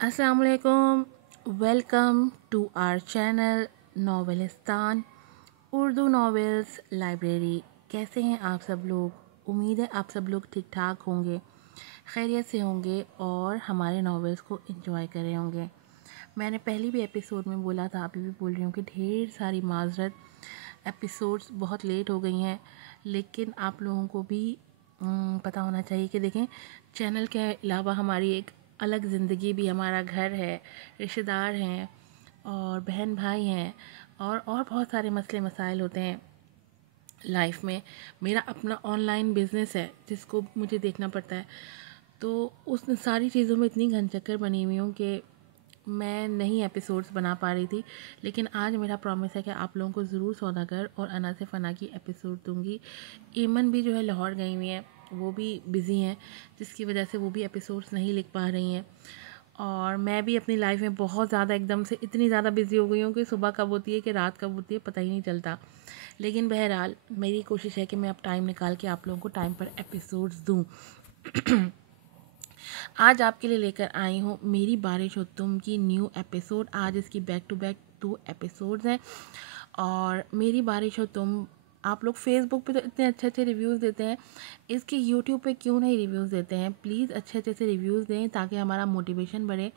अस्सलाम वालेकुम। Welcome to our channel Novelistan Urdu novels library. कैसे हैं आप सब लोग? उम्मीद है आप सब लोग ठीक ठाक होंगे, खैरियत से होंगे और हमारे नॉवेल्स को एंजॉय कर रहे होंगे। मैंने पहली भी एपिसोड में बोला था, अभी भी बोल रही हूँ कि ढेर सारी माजरत, एपिसोड्स बहुत लेट हो गई हैं। लेकिन आप लोगों को भी पता होना चाहिए कि देखें, चैनल के अलावा हमारी एक अलग ज़िंदगी भी, हमारा घर है, रिश्तेदार हैं और बहन भाई हैं और बहुत सारे मसले मसाइल होते हैं लाइफ में। मेरा अपना ऑनलाइन बिज़नेस है जिसको मुझे देखना पड़ता है, तो उस सारी चीज़ों में इतनी घनचक्कर बनी हुई हूँ कि मैं नहीं एपिसोड्स बना पा रही थी। लेकिन आज मेरा प्रॉमिस है कि आप लोगों को ज़रूर सौदागर और अना से फ़ना की एपिसोड दूंगी। ईमन भी जो है लाहौर गई हुई हैं, वो भी बिज़ी हैं, जिसकी वजह से वो भी एपिसोड्स नहीं लिख पा रही हैं। और मैं भी अपनी लाइफ में बहुत ज़्यादा एकदम से इतनी ज़्यादा बिज़ी हो गई हूँ कि सुबह कब होती है कि रात कब होती है पता ही नहीं चलता। लेकिन बहरहाल मेरी कोशिश है कि मैं अब टाइम निकाल के आप लोगों को टाइम पर एपिसोड्स दूँ। आज आपके लिए लेकर आई हूँ मेरी बारिश हो तुम की न्यू एपिसोड। आज इसकी बैक टू बैक 2 एपिसोड्स हैं। और मेरी बारिश हो तुम, आप लोग फेसबुक पे तो इतने अच्छे अच्छे रिव्यूज़ देते हैं, इसके यूट्यूब पे क्यों नहीं रिव्यूज़ देते हैं? प्लीज़ अच्छे अच्छे से रिव्यूज़ दें ताकि हमारा मोटिवेशन बढ़े।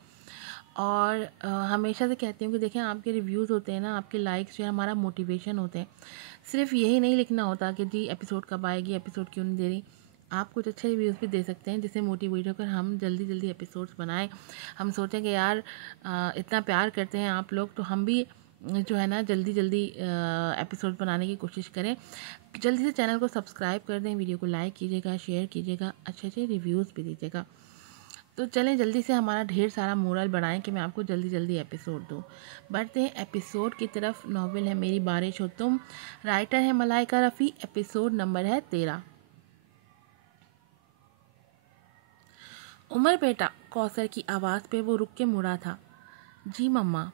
और हमेशा से कहती हूँ कि देखें, आपके रिव्यूज़ होते हैं ना, आपके लाइक्स जो है हमारा मोटिवेशन होते हैं। सिर्फ यही नहीं लिखना होता कि जी एपिसोड कब आएगी, एपिसोड क्यों नहीं दे रही। आप कुछ अच्छे रिव्यूज़ भी दे सकते हैं जिससे मोटिवेट होकर हम जल्दी जल्दी एपिसोड्स बनाएं। हम सोचें कि यार इतना प्यार करते हैं आप लोग, तो हम भी जो है ना जल्दी जल्दी एपिसोड बनाने की कोशिश करें। जल्दी से चैनल को सब्सक्राइब कर दें, वीडियो को लाइक कीजिएगा, शेयर कीजिएगा, अच्छे अच्छे रिव्यूज़ भी दीजिएगा। तो चलें जल्दी से हमारा ढेर सारा मोरल बढ़ाएं कि मैं आपको जल्दी जल्दी एपिसोड दूँ। बढ़ते हैं एपिसोड की तरफ। नॉवेल है मेरी बारिश हो तुम, राइटर है मलाइका रफ़ी, एपिसोड नंबर है 13। उमर बेटा, कौसर की आवाज़ पे वो रुक के मुड़ा था। जी मम्मा।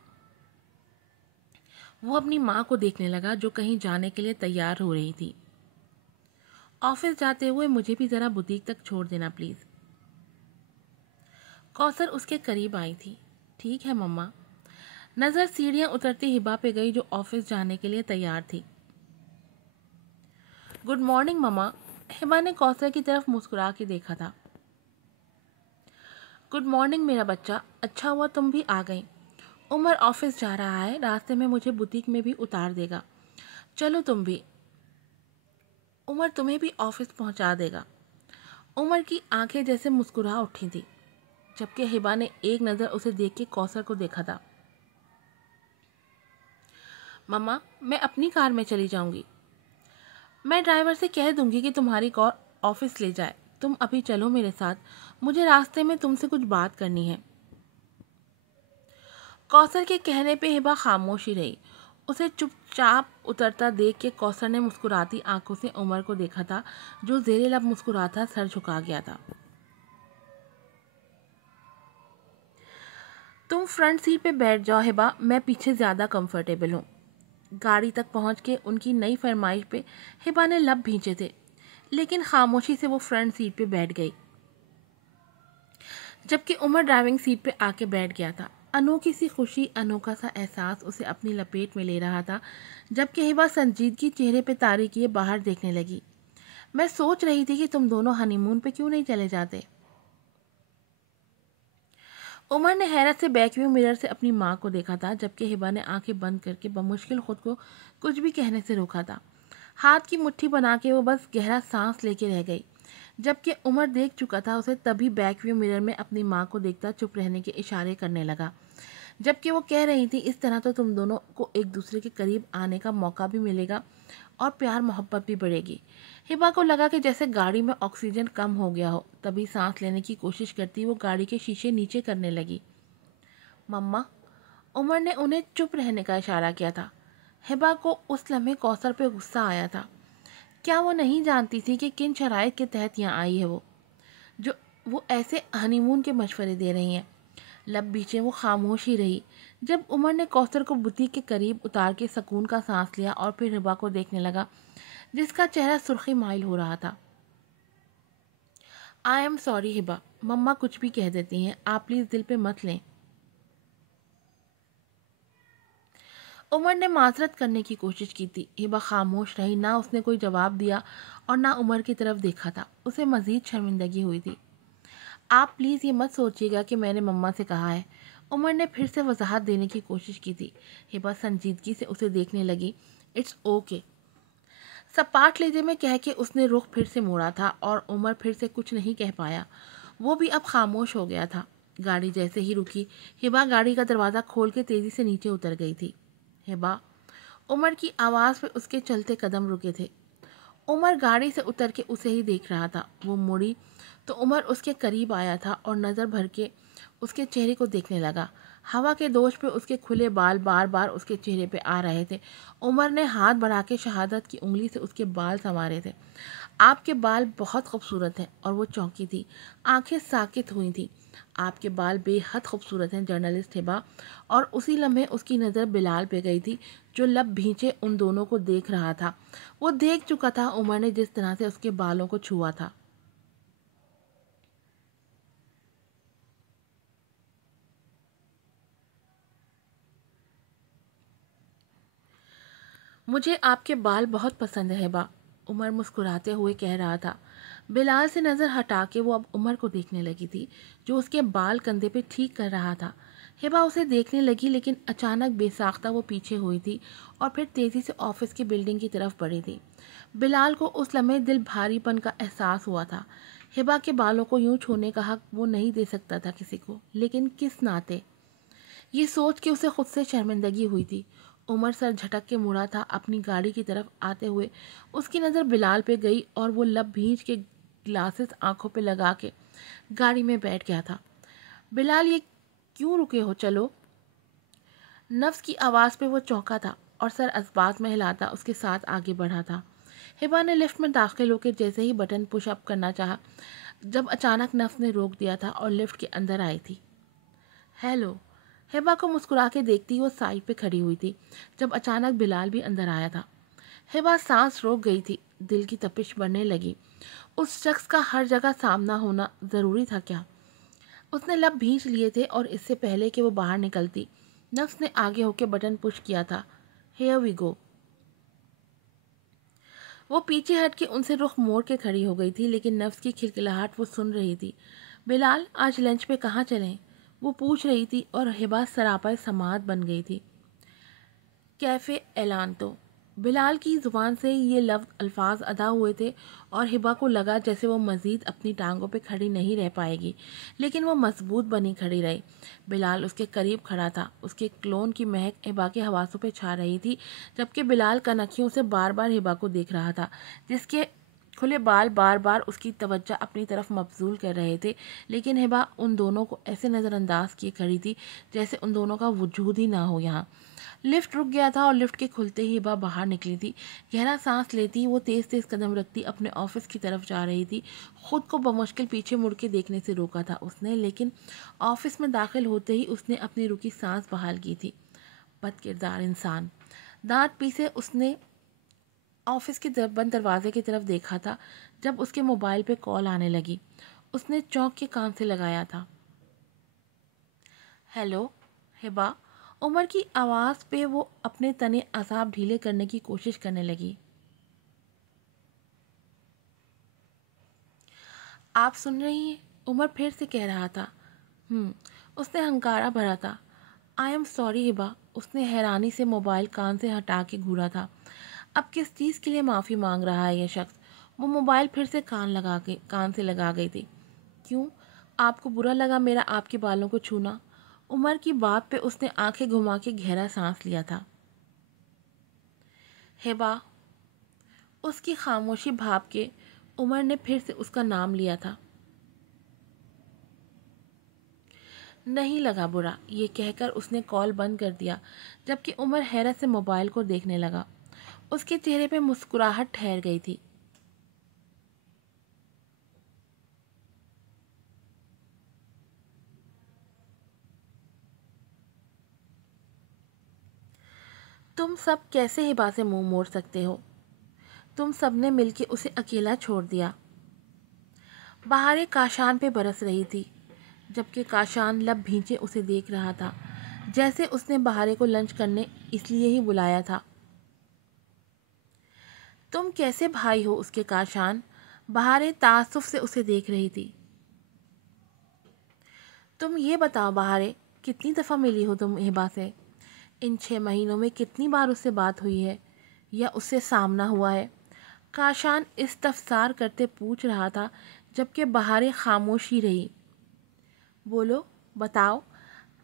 वो अपनी माँ को देखने लगा जो कहीं जाने के लिए तैयार हो रही थी। ऑफिस जाते हुए मुझे भी ज़रा बुटीक तक छोड़ देना प्लीज़। कौसर उसके करीब आई थी। ठीक है मम्मा। नज़र सीढ़ियाँ उतरती हिबा पे गई जो ऑफिस जाने के लिए तैयार थी। गुड मॉर्निंग मम्मा। हिबा ने कौसर की तरफ मुस्कुरा के देखा था। गुड मॉर्निंग मेरा बच्चा, अच्छा हुआ तुम भी आ गई। उमर ऑफिस जा रहा है, रास्ते में मुझे बुटीक में भी उतार देगा। चलो तुम भी। उमर तुम्हें भी ऑफिस पहुंचा देगा। उमर की आंखें जैसे मुस्कुरा उठी थी, जबकि हिबा ने एक नज़र उसे देख के कौसर को देखा था। मम्मा, मैं अपनी कार में चली जाऊंगी। मैं ड्राइवर से कह दूंगी कि तुम्हारी कार ऑफिस ले जाए। तुम अभी चलो मेरे साथ, मुझे रास्ते में तुमसे कुछ बात करनी है। कौसर के कहने पे हिबा खामोशी रही। उसे चुपचाप उतरता देख के कौसर ने मुस्कुराती आंखों से उमर को देखा था, जो जेरे लब मुस्कुराता सर झुका गया था। तुम फ्रंट सीट पे बैठ जाओ हिबा, मैं पीछे ज़्यादा कंफर्टेबल हूँ। गाड़ी तक पहुँच के उनकी नई फरमाइश पे हिबा ने लब भींचे थे, लेकिन खामोशी से वो फ्रंट सीट पे बैठ गई, जबकि उमर ड्राइविंग सीट पे आके बैठ गया था। अनोखी सी खुशी, अनोखा सा एहसास उसे अपनी लपेट में ले रहा था, जबकि हिबा संजीदगी चेहरे पे तारी किए बाहर देखने लगी। मैं सोच रही थी कि तुम दोनों हनीमून पे क्यों नहीं चले जाते। उमर ने हैरत से बैकव्यू मिरर से अपनी माँ को देखा था, जबकि हिबा ने आंखें बंद करके बमुश्किल खुद को कुछ भी कहने से रोका था। हाथ की मुट्ठी बना के वो बस गहरा सांस लेके रह गई, जबकि उमर देख चुका था उसे, तभी बैकव्यू मिरर में अपनी माँ को देखता चुप रहने के इशारे करने लगा, जबकि वो कह रही थी इस तरह तो तुम दोनों को एक दूसरे के करीब आने का मौका भी मिलेगा और प्यार मोहब्बत भी बढ़ेगी। हिबा को लगा कि जैसे गाड़ी में ऑक्सीजन कम हो गया हो, तभी सांस लेने की कोशिश करती वो गाड़ी के शीशे नीचे करने लगी। मम्मा। उमर ने उन्हें चुप रहने का इशारा किया था। हिबा को उस लम्हे कौसर पे गुस्सा आया था। क्या वो नहीं जानती थी कि किन शराइत के तहत यहाँ आई है जो वो ऐसे हनीमून के मशवरे दे रही हैं। लब बीचे वो खामोश ही रही जब उमर ने कौसर को बुटीक के करीब उतार के सुकून का सांस लिया और फिर हिबा को देखने लगा, जिसका चेहरा सुर्खी माइल हो रहा था। आई एम सॉरी हिबा, मम्मा कुछ भी कह देती हैं, आप प्लीज़ दिल पे मत लें। उमर ने माजरत करने की कोशिश की थी। हिबा खामोश रही, ना उसने कोई जवाब दिया और ना उमर की तरफ देखा था। उसे मज़ीद शर्मिंदगी हुई थी। आप प्लीज़ ये मत सोचिएगा कि मैंने मम्मा से कहा है। उमर ने फिर से वजाहत देने की कोशिश की थी। हिबा संजीदगी से उसे देखने लगी। इट्स ओके, सपाट लहजे में कह के उसने रुख फिर से मोड़ा था और उमर फिर से कुछ नहीं कह पाया। वो भी अब खामोश हो गया था। गाड़ी जैसे ही रुकी, हिबा गाड़ी का दरवाज़ा खोल के तेज़ी से नीचे उतर गई थी। हिबा, उमर की आवाज़ पे उसके चलते कदम रुके थे। उमर गाड़ी से उतर के उसे ही देख रहा था। वो मुड़ी तो उमर उसके करीब आया था और नज़र भर के उसके चेहरे को देखने लगा। हवा के दोष पे उसके खुले बाल बार बार उसके चेहरे पे आ रहे थे। उमर ने हाथ बढ़ा के शहादत की उंगली से उसके बाल संवारे थे। आपके बाल बहुत खूबसूरत हैं। और वो चौंकी थी, आंखें साकित हुई थी। आपके बाल बेहद खूबसूरत हैं जर्नलिस्ट हिबा। और उसी लम्हे उसकी नज़र बिलाल पे गई थी, जो लब भींचे उन दोनों को देख रहा था। वो देख चुका था उमर ने जिस तरह से उसके बालों को छुआ था। मुझे आपके बाल बहुत पसंद है हिबा, उमर मुस्कुराते हुए कह रहा था। बिलाल से नज़र हटा के वो अब उमर को देखने लगी थी, जो उसके बाल कंधे पे ठीक कर रहा था। हिबा उसे देखने लगी, लेकिन अचानक बेसाख्ता वो पीछे हुई थी और फिर तेज़ी से ऑफिस की बिल्डिंग की तरफ बढ़ी थी। बिलाल को उस लम्हे दिल भारीपन का एहसास हुआ था। हिबा के बालों को यूं छूने का हक वो नहीं दे सकता था किसी को, लेकिन किस नाते। ये सोच के उसे खुद से शर्मिंदगी हुई थी। उमर सर झटक के मुड़ा था अपनी गाड़ी की तरफ आते हुए। उसकी नज़र बिलाल पे गई और वो लब भींच के ग्लासेस आंखों पे लगा के गाड़ी में बैठ गया था। बिलाल, ये क्यों रुके हो, चलो। नफ्स की आवाज़ पे वो चौंका था और सर अस्बात में हिलाता उसके साथ आगे बढ़ा था। हिबा ने लिफ्ट में दाखिल होकर जैसे ही बटन पुश अप करना चाहा, जब अचानक नफ्स ने रोक दिया था और लिफ्ट के अंदर आई थी। हेलो। हिबा को मुस्कुरा के देखती वो साइड पे खड़ी हुई थी, जब अचानक बिलाल भी अंदर आया था। हिबा सांस रोक गई थी, दिल की तपिश बढ़ने लगी। उस शख्स का हर जगह सामना होना ज़रूरी था क्या? उसने लब भींच लिए थे और इससे पहले कि वो बाहर निकलती, नफ्स ने आगे होकर बटन पुश किया था। Here we go. वो पीछे हट के उनसे रुख मोड़ के खड़ी हो गई थी, लेकिन नफ्स की खिलखिलाहट वो सुन रही थी। बिलाल, आज लंच पे कहाँ चलें? वो पूछ रही थी और हिबा सरापा समात बन गई थी। कैफ़े एलांतो। बिलाल की ज़ुबान से ये लफ्ज़ अल्फाज अदा हुए थे और हिबा को लगा जैसे वो मज़ीद अपनी टांगों पे खड़ी नहीं रह पाएगी, लेकिन वो मजबूत बनी खड़ी रही। बिलाल उसके करीब खड़ा था। उसके क्लोन की महक हिबा के हवासों पे छा रही थी, जबकि बिलाल कनखियों से बार बार हिबा को देख रहा था, जिसके खुले बाल बार बार उसकी तवज्जो अपनी तरफ मबजूल कर रहे थे। लेकिन हिबा उन दोनों को ऐसे नज़रअंदाज किए खड़ी थी जैसे उन दोनों का वजूद ही ना हो यहाँ। लिफ्ट रुक गया था और लिफ्ट के खुलते ही हिबा बाहर निकली थी। गहरा सांस लेती वो तेज़ तेज़ कदम रखती अपने ऑफिस की तरफ जा रही थी। खुद को बमुश्किल पीछे मुड़ के देखने से रोका था उसने, लेकिन ऑफिस में दाखिल होते ही उसने अपनी रुकी सांस बहाल की थी। बदकिरदार इंसान। दांत पीसे उसने ऑफिस के बंद दरवाजे की तरफ देखा था जब उसके मोबाइल पे कॉल आने लगी। उसने चौंक के कान से लगाया था। हेलो। हिबा। उमर की आवाज़ पे वो अपने तने असाब ढीले करने की कोशिश करने लगी। आप सुन रही हैं? उमर फिर से कह रहा था। उसने हंकारा भरा था। I am sorry Hiba. उसने हैरानी से मोबाइल कान से हटा के घूरा था। अब किस चीज़ के लिए माफ़ी मांग रहा है यह शख्स? वो मोबाइल फिर से कान से लगा गई थी। क्यों? आपको बुरा लगा मेरा आपके बालों को छूना? उमर की बात पे उसने आंखें घुमा के गहरा सांस लिया था। हिबा। उसकी खामोशी भाप के उमर ने फिर से उसका नाम लिया था। नहीं लगा बुरा, ये कहकर उसने कॉल बंद कर दिया, जबकि उमर हैरत से मोबाइल को देखने लगा। उसके चेहरे पे मुस्कुराहट ठहर गई थी। तुम सब कैसे हिबा से मुंह मोड़ सकते हो? तुम सबने मिलके उसे अकेला छोड़ दिया। बहारें काशान पे बरस रही थी, जबकि काशान लब भींचे उसे देख रहा था। जैसे उसने बहारे को लंच करने इसलिए ही बुलाया था। तुम कैसे भाई हो उसके काशान? बहारे तासुफ से उसे देख रही थी। तुम ये बताओ बहारे, कितनी दफ़ा मिली हो तुम हिबा से? इन 6 महीनों में कितनी बार उससे बात हुई है या उससे सामना हुआ है? काशान इस्तफसार करते पूछ रहा था, जबकि बहारे खामोश ही रही। बोलो, बताओ,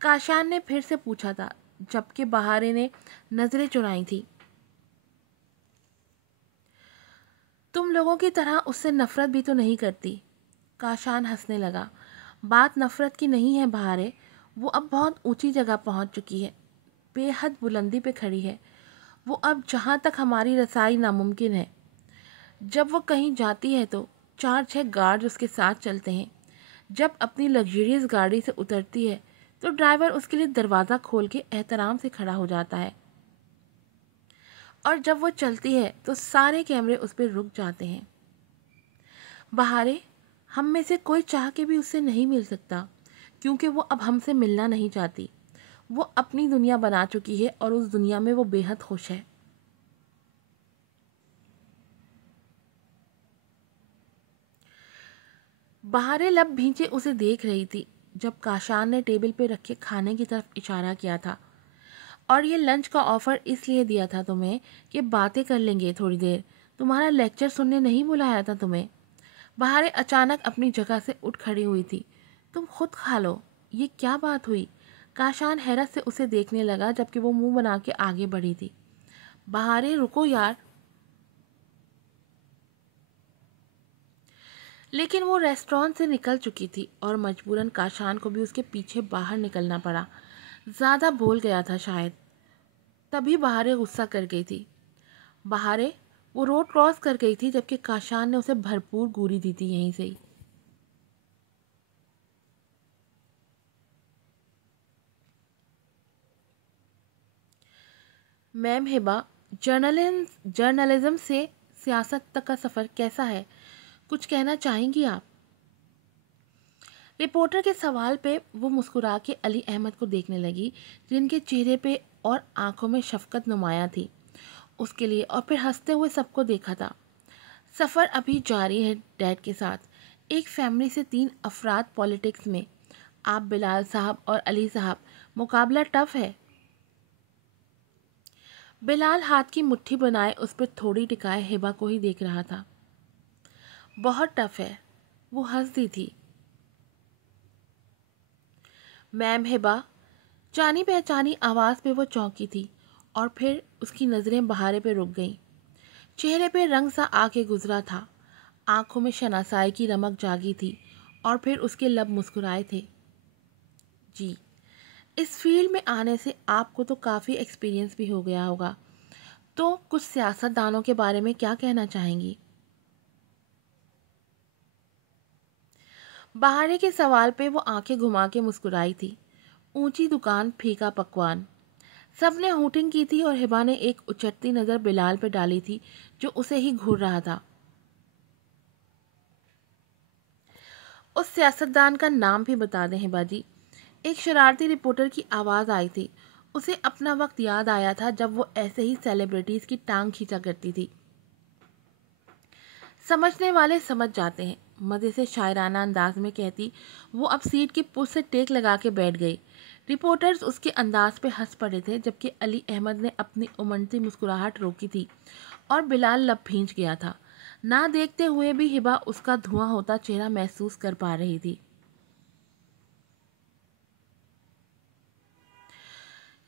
काशान ने फिर से पूछा था, जबकि बहारे ने नज़रें चुराई थी। तुम लोगों की तरह उससे नफ़रत भी तो नहीं करती। काशान हंसने लगा। बात नफ़रत की नहीं है बहारे, वो अब बहुत ऊंची जगह पहुंच चुकी है, बेहद बुलंदी पे खड़ी है। वो अब जहाँ तक हमारी रसाई नामुमकिन है। जब वो कहीं जाती है तो 4-6 गार्ड उसके साथ चलते हैं। जब अपनी लग्जरियस गाड़ी से उतरती है तो ड्राइवर उसके लिए दरवाज़ा खोल के एहतराम से खड़ा हो जाता है, और जब वो चलती है तो सारे कैमरे उस पर रुक जाते हैं। बहारे, हम में से कोई चाह के भी उससे नहीं मिल सकता, क्योंकि वो अब हमसे मिलना नहीं चाहती। वो अपनी दुनिया बना चुकी है और उस दुनिया में वो बेहद खुश है। बहारे लब भींचे उसे देख रही थी जब काशान ने टेबल पे रखे खाने की तरफ इशारा किया था। और ये लंच का ऑफ़र इसलिए दिया था तुम्हें कि बातें कर लेंगे थोड़ी देर, तुम्हारा लेक्चर सुनने नहीं बुलाया था तुम्हें। बहारे अचानक अपनी जगह से उठ खड़ी हुई थी। तुम खुद खा लो, ये क्या बात हुई? काशान हैरत से उसे देखने लगा, जबकि वो मुंह बना के आगे बढ़ी थी। बहारे, रुको यार। लेकिन वो रेस्टोरेंट से निकल चुकी थी और मजबूरन काशान को भी उसके पीछे बाहर निकलना पड़ा। ज़्यादा बोल गया था शायद, तभी बहारे गुस्सा कर गई थी। बहारे, वो रोड क्रॉस कर गई थी जबकि काशान ने उसे भरपूर गोली दी थी यहीं से ही। मैम हिबा, जर्नलिज्म से सियासत तक का सफ़र कैसा है? कुछ कहना चाहेंगी आप? रिपोर्टर के सवाल पे वो मुस्कुरा के अली अहमद को देखने लगी, जिनके चेहरे पे और आंखों में शफकत नुमाया थी उसके लिए, और फिर हंसते हुए सबको देखा था। सफ़र अभी जारी है डैड के साथ। एक फैमिली से 3 अफराद पॉलिटिक्स में, आप बिलाल साहब और अली साहब, मुकाबला टफ है। बिलाल हाथ की मुट्ठी बनाए उस पर थोड़ी टिकाए हिबा को ही देख रहा था। बहुत टफ है, वो हंस दी थी। मैम हिबा, जानी पहचानी आवाज़ पे वो चौंकी थी और फिर उसकी नज़रें बहारे पे रुक गईं। चेहरे पे रंग सा आके गुजरा था, आंखों में शनासाई की रमक जागी थी, और फिर उसके लब मुस्कुराए थे। जी, इस फील्ड में आने से आपको तो काफ़ी एक्सपीरियंस भी हो गया होगा, तो कुछ सियासतदानों के बारे में क्या कहना चाहेंगी? बहारे के सवाल पे वो आंखें घुमा के मुस्कुराई थी। ऊंची दुकान, फीका पकवान, सबने हूटिंग की थी और हिबा ने एक उचटती नज़र बिलाल पे डाली थी जो उसे ही घूर रहा था। उस सियासतदान का नाम भी बता दें हिबा जी। एक शरारती रिपोर्टर की आवाज़ आई थी। उसे अपना वक्त याद आया था जब वो ऐसे ही सेलिब्रिटीज़ की टांग खींचा करती थी। समझने वाले समझ जाते हैं, मज़े से शायराना अंदाज में कहती वो अब सीट की पुश से टेक लगा के बैठ गई। रिपोर्टर्स उसके अंदाज पे हंस पड़े थे, जबकि अली अहमद ने अपनी उमड़ती मुस्कुराहट रोकी थी और बिलाल लब भींच गया था। ना देखते हुए भी हिबा उसका धुआं होता चेहरा महसूस कर पा रही थी।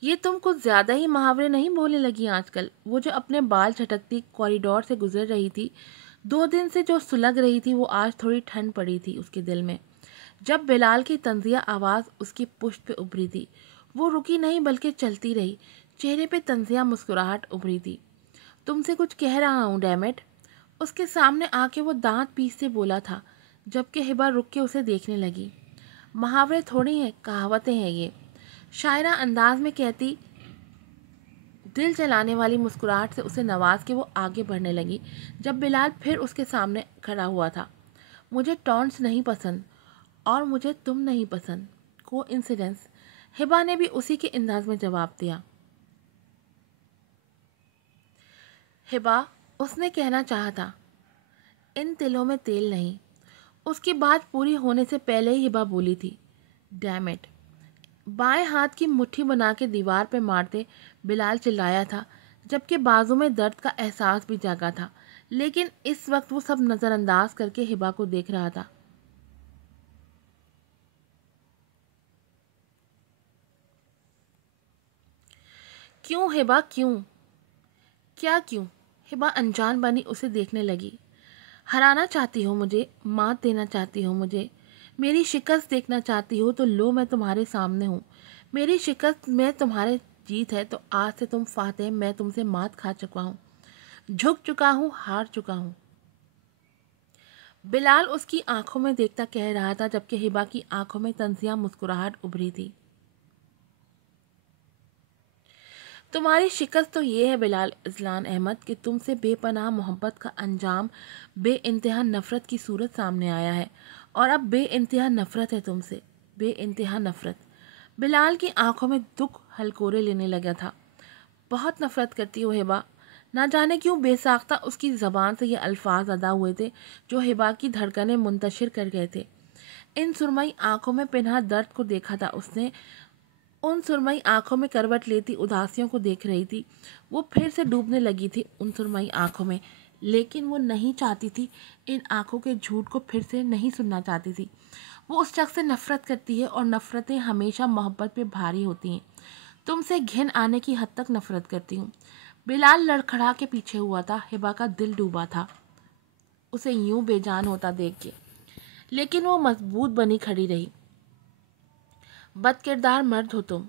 ये तुम कुछ ज़्यादा ही मुहावरे नहीं बोलने लगी आजकल? वो जो अपने बाल झटकती कॉरिडोर से गुजर रही थी, 2 दिन से जो सुलग रही थी, वो आज थोड़ी ठंड पड़ी थी उसके दिल में। जब बिलाल की तंजिया आवाज़ उसकी पुश्त पे उभरी थी, वो रुकी नहीं बल्कि चलती रही। चेहरे पे तंजिया मुस्कुराहट उभरी थी। तुमसे कुछ कह रहा हूँ डैमेट। उसके सामने आके वो दांत पीसते बोला था, जबकि हिबा रुक के उसे देखने लगी। मुहावरे थोड़ी हैं, कहावतें हैं ये। शायरा अंदाज में कहती, दिल जलाने वाली मुस्कुराहट से उसे नवाज के वो आगे बढ़ने लगी। जब बिलाल फिर उसके सामने खड़ा हुआ था। मुझे टॉन्ट्स नहीं पसंद और मुझे तुम नहीं पसंद। कोइंसिडेंस, हिबा ने भी उसी के अंदाज में जवाब दिया। हिबा, उसने कहना चाहा था, इन तिलों में तेल नहीं। उसकी बात पूरी होने से पहले ही हिबा बोली थी, डैम इट। बाएं हाथ की मुट्ठी बना के दीवार पे मारते बिलाल चिल्लाया था, जबकि बाजू में दर्द का एहसास भी जागा था। लेकिन इस वक्त वो सब नज़रअंदाज करके हिबा को देख रहा था। क्यों हिबा, क्यों? क्या क्यों? हिबा अनजान बनी उसे देखने लगी। हराना चाहती हो मुझे, मात देना चाहती हो मुझे, मेरी शिकस्त देखना चाहती हो तो लो, मैं तुम्हारे सामने हूँ। मेरी शिकस्त में तुम्हारे जीत है तो आज से तुम फातेह, मैं तुमसे मात खा चुका हूँ, झुक चुका हूँ, हार चुका हूँ। बिलाल उसकी आंखों में देखता कह रहा था, जबकि हिबा की आंखों में तंजिया मुस्कुराहट उभरी थी। तुम्हारी शिकस्त तो ये है बिलाल इस्लान अहमद कि तुमसे बेपनाह मोहब्बत का अंजाम बेइंतहा नफ़रत की सूरत सामने आया है, और अब बेइंतहा नफ़रत है तुमसे, बेइंतहा नफ़रत। बिलाल की आंखों में दुख हलकोरे लेने लगा था। बहुत नफ़रत करती हो हिबा। ना जाने क्यों बेसाख्ता उसकी ज़बान से ये अल्फाज अदा हुए थे जो हिबा की धड़कनें मुंतशिर कर गए थे। इन सुरमई आंखों में पिन्हा दर्द को देखा था उसने, उन सुरमई आंखों में करवट लेती उदासियों को देख रही थी। वो फिर से डूबने लगी थी उन सुरमई आंखों में, लेकिन वो नहीं चाहती थी, इन आंखों के झूठ को फिर से नहीं सुनना चाहती थी। वो उस शख्स से नफ़रत करती है और नफ़रतें हमेशा मोहब्बत पे भारी होती हैं। तुमसे घिन आने की हद तक नफ़रत करती हूँ। बिलाल लड़खड़ा के पीछे हुआ था। हिबा का दिल डूबा था उसे यूं बेजान होता देख के, लेकिन वो मजबूत बनी खड़ी रही। बदकिरदार मर्द हो तुम।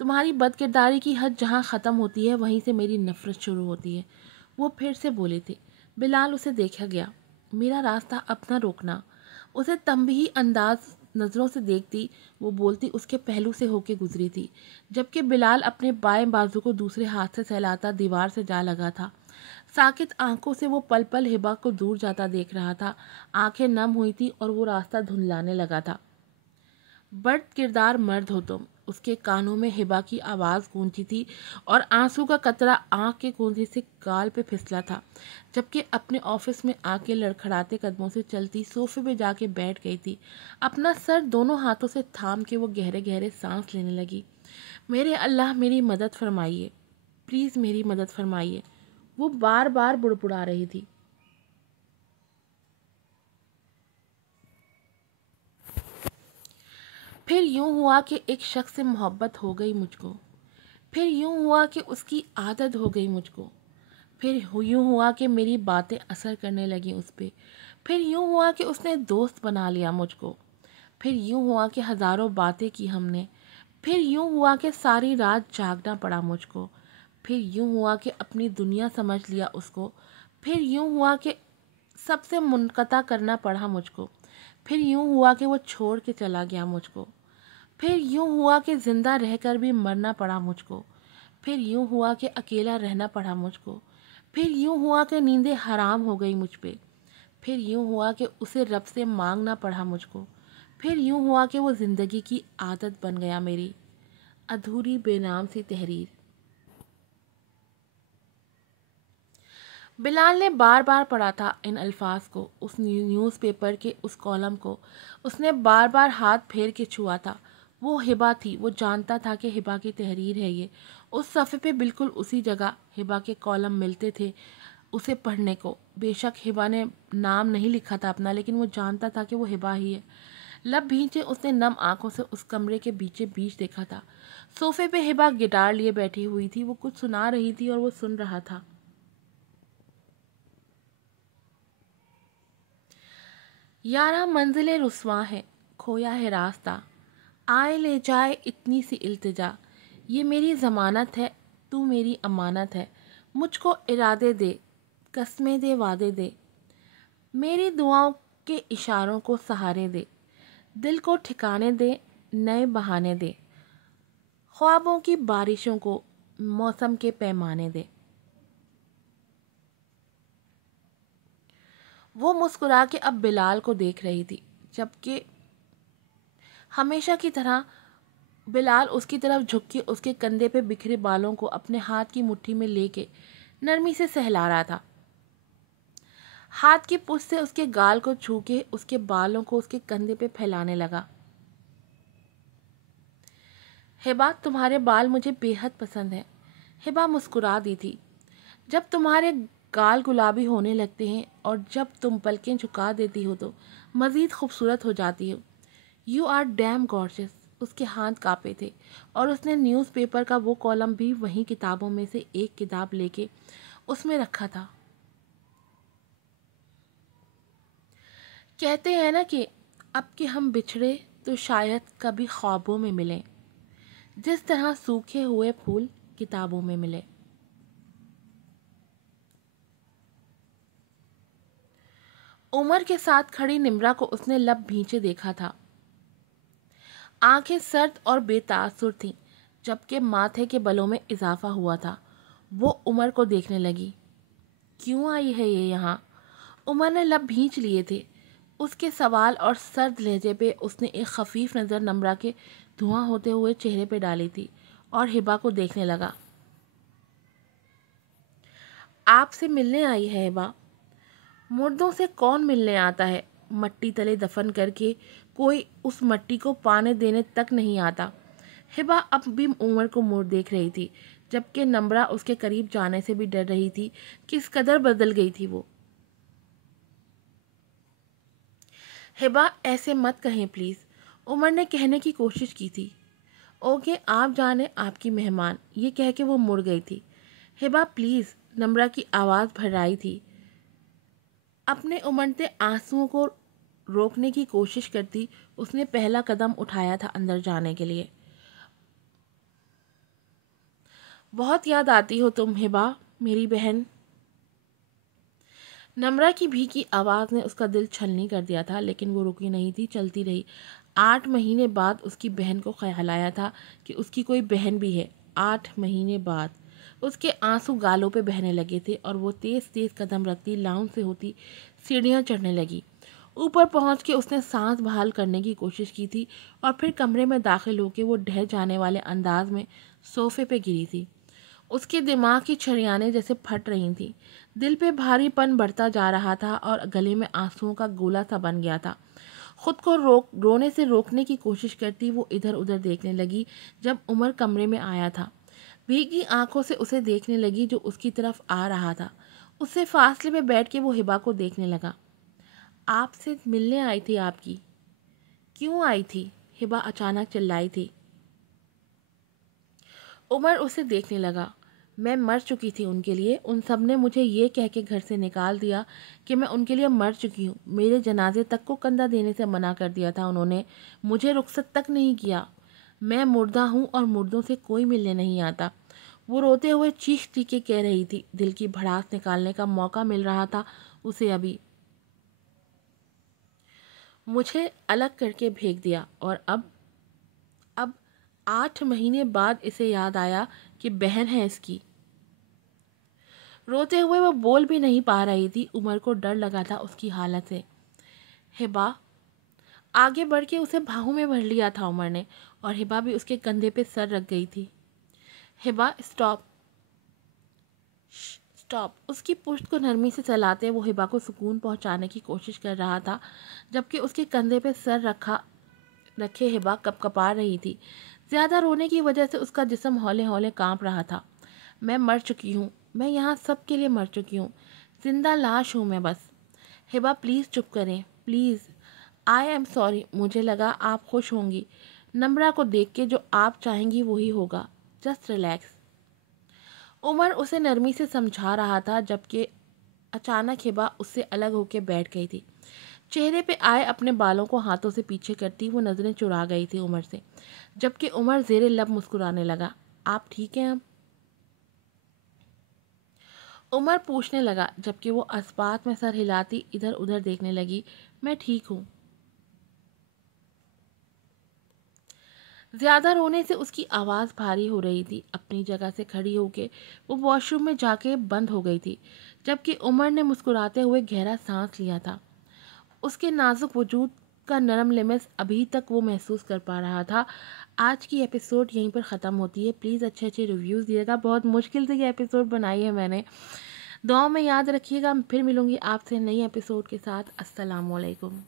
तुम्हारी बदकिरदारी की हद जहाँ ख़त्म होती है वहीं से मेरी नफ़रत शुरू होती है। वो फिर से बोले थे। बिलाल उसे देखा गया। मेरा रास्ता अपना रोकना। उसे तंबीही अंदाज नज़रों से देखती वो बोलती उसके पहलू से होके गुजरी थी, जबकि बिलाल अपने बाएं बाजू को दूसरे हाथ से सहलाता दीवार से जा लगा था। साकित आंखों से वो पल पल हिबा को दूर जाता देख रहा था। आंखें नम हुई थी और वो रास्ता धुंधलाने लगा था। बद किरदार मर्द हो तुम। उसके कानों में हिबा की आवाज़ गूंजी थी और आंसू का कतरा आंख के कोने से गाल पे फिसला था, जबकि अपने ऑफिस में आके लड़खड़ाते कदमों से चलती सोफे पे जाके बैठ गई थी। अपना सर दोनों हाथों से थाम के वो गहरे गहरे सांस लेने लगी। मेरे अल्लाह, मेरी मदद फरमाइए, प्लीज़ मेरी मदद फरमाइए, वो बार बार बुड़बुड़ा रही थी। फिर यूं हुआ कि एक शख्स से मोहब्बत हो गई मुझको। फिर यूं हुआ कि उसकी आदत हो गई मुझको। फिर यूं हुआ कि मेरी बातें असर करने लगी उस पर। फिर यूं हुआ कि उसने दोस्त बना लिया मुझको। फिर यूं हुआ कि हज़ारों बातें की हमने। फिर यूं हुआ कि सारी रात जागना पड़ा मुझको। फिर यूं हुआ कि अपनी दुनिया समझ लिया उसको। फिर यूं हुआ कि सबसे मुनक़ता करना पड़ा मुझको। फिर यूं हुआ कि वो छोड़ के चला गया मुझको। फिर यूं हुआ कि ज़िंदा रहकर भी मरना पड़ा मुझको। फिर यूं हुआ कि अकेला रहना पड़ा मुझको। फिर यूं हुआ कि नींदें हराम हो गई मुझ पे। फिर यूं हुआ कि उसे रब से मांगना पड़ा मुझको। फिर यूं हुआ कि वो ज़िंदगी की आदत बन गया मेरी। अधूरी बेनाम सी तहरीर। बिलाल ने बार बार पढ़ा था इन अल्फाज को, उस न्यूज़पेपर के उस कॉलम को। उसने बार बार हाथ फेर के छुआ था। वो हिबा थी। वो जानता था कि हिबा की तहरीर है ये। उस सफ़े पे बिल्कुल उसी जगह हिबा के कॉलम मिलते थे उसे पढ़ने को। बेशक हिबा ने नाम नहीं लिखा था अपना, लेकिन वो जानता था कि वो हिबा ही है। लब भींचे उसने नम आंखों से उस कमरे के बीचे बीच देखा था। सोफे पे हिबा गिटार लिए बैठी हुई थी। वो कुछ सुना रही थी और वो सुन रहा था। यारा मंजिले रुस्वा है, खोया है रास्ता, आए ले जाए इतनी सी इल्तिजा। ये मेरी ज़मानत है, तू मेरी अमानत है, मुझको इरादे दे, कस्में दे, वादे दे, मेरी दुआओं के इशारों को सहारे दे, दिल को ठिकाने दे, नए बहाने दे, ख्वाबों की बारिशों को मौसम के पैमाने दे। वो मुस्कुरा के अब बिलाल को देख रही थी, जबकि हमेशा की तरह बिलाल उसकी तरफ झुक के उसके कंधे पे बिखरे बालों को अपने हाथ की मुट्ठी में लेके नरमी से सहला रहा था। हाथ की पुछ से उसके गाल को छू के उसके बालों को उसके कंधे पे फैलाने लगा। हिबा, तुम्हारे बाल मुझे बेहद पसंद है। हिबा मुस्कुरा दी थी। जब तुम्हारे गाल गुलाबी होने लगते हैं और जब तुम पलकें झुका देती हो तो मज़ीद खूबसूरत हो जाती हो। You are damn gorgeous. उसके हाथ कांपे थे और उसने न्यूज़पेपर का वो कॉलम भी वहीं किताबों में से एक किताब लेके उसमें रखा था। कहते हैं ना कि अब कि हम बिछड़े तो शायद कभी ख्वाबों में मिलें, जिस तरह सूखे हुए फूल किताबों में मिले। उमर के साथ खड़ी निम्रा को उसने लब भींचे देखा था। आंखें सर्द और बेतासुर थीं, जबकि माथे के बलों में इजाफा हुआ था। वो उमर को देखने लगी। क्यों आई है ये यहाँ? उमर ने लब भींच लिए थे। उसके सवाल और सर्द लहजे पे उसने एक खफीफ नज़र नम्रा के धुआं होते हुए चेहरे पे डाली थी और हिबा को देखने लगा। आपसे मिलने आई है हिबा। मुर्दों से कौन मिलने आता है? मट्टी तले दफन करके कोई उस मट्टी को पाने देने तक नहीं आता। हिबा अब भी उमर को मुड़ देख रही थी, जबकि नम्रा उसके करीब जाने से भी डर रही थी। किस कदर बदल गई थी वो। हिबा, ऐसे मत कहें प्लीज़। उमर ने कहने की कोशिश की थी। ओके, आप जाने आपकी मेहमान, ये कह के वो मुड़ गई थी। हिबा प्लीज़, नम्रा की आवाज़ भर्राई थी। अपने उमड़ते आंसुओं को रोकने की कोशिश करती उसने पहला कदम उठाया था अंदर जाने के लिए। बहुत याद आती हो तुम हिबा, मेरी बहन। नम्रा की भीगी आवाज़ ने उसका दिल छलनी कर दिया था, लेकिन वो रुकी नहीं थी, चलती रही। 8 महीने बाद उसकी बहन को ख्याल आया था कि उसकी कोई बहन भी है। 8 महीने बाद उसके आंसू गालों पे बहने लगे थे और वो तेज़ तेज़ कदम रखती लाउंज से होती सीढ़ियाँ चढ़ने लगी। ऊपर पहुँच के उसने सांस बहाल करने की कोशिश की थी और फिर कमरे में दाखिल होकर वो ढह जाने वाले अंदाज में सोफे पे गिरी थी। उसके दिमाग की छरियानें जैसे फट रही थीं। दिल पे भारीपन बढ़ता जा रहा था और गले में आंसुओं का गोला सा बन गया था। खुद को रोने से रोकने की कोशिश करती वो इधर उधर देखने लगी जब उमर कमरे में आया था। भीगी आंखों से उसे देखने लगी जो उसकी तरफ आ रहा था। उससे फासले में बैठ के वो हिबा को देखने लगा। आपसे मिलने आई थी आपकी। क्यों आई थी? हिबा अचानक चिल्लाई थी। उमर उसे देखने लगा। मैं मर चुकी थी उनके लिए। उन सब ने मुझे ये कह के घर से निकाल दिया कि मैं उनके लिए मर चुकी हूँ। मेरे जनाजे तक को कंधा देने से मना कर दिया था उन्होंने। मुझे रुखसत तक नहीं किया। मैं मुर्दा हूँ और मुर्दों से कोई मिलने नहीं आता। वो रोते हुए चीख चीख के कह रही थी। दिल की भड़ास निकालने का मौका मिल रहा था उसे अभी। मुझे अलग करके फेंक दिया और अब 8 महीने बाद इसे याद आया कि बहन है इसकी। रोते हुए वो बोल भी नहीं पा रही थी। उमर को डर लगा था उसकी हालत से। हिबा, आगे बढ़ के उसे बाहों में भर लिया था उमर ने और हिबा भी उसके कंधे पे सर रख गई थी। Hiba, stop stop. उसकी पुश्त को नरमी से चलाते वो हिबा को सुकून पहुंचाने की कोशिश कर रहा था, जबकि उसके कंधे पे सर रखे हिबा कपकपा रही थी। ज़्यादा रोने की वजह से उसका जिस्म हौले हौले कांप रहा था। मैं मर चुकी हूँ। मैं यहाँ सब के लिए मर चुकी हूँ। जिंदा लाश हूँ मैं बस। हिबा प्लीज़ चुप करें, प्लीज़। I am sorry. मुझे लगा आप खुश होंगी। नम्रा को देख के जो आप चाहेंगी वही होगा। Just relax. उमर उसे नरमी से समझा रहा था, जबकि अचानक हिबा उससे अलग होकर बैठ गई थी। चेहरे पे आए अपने बालों को हाथों से पीछे करती वो नज़रें चुरा गई थी उमर से, जबकि उमर ज़ेरे लब मुस्कुराने लगा। आप ठीक हैं अब? उमर पूछने लगा, जबकि वो अस्पात में सर हिलाती इधर उधर देखने लगी। मैं ठीक हूँ। ज़्यादा रोने से उसकी आवाज़ भारी हो रही थी। अपनी जगह से खड़ी होके वो वॉशरूम में जाके बंद हो गई थी, जबकि उमर ने मुस्कुराते हुए गहरा सांस लिया था। उसके नाजुक वजूद का नरम लिमिट्स अभी तक वो महसूस कर पा रहा था। आज की एपिसोड यहीं पर ख़त्म होती है। प्लीज़ अच्छे अच्छे रिव्यूज़ दिएगा। बहुत मुश्किल से ये एपिसोड बनाई है मैंने। दुआओं में याद रखिएगा। फिर मिलूँगी आपसे नई एपिसोड के साथ। अस्सलाम वालेकुम।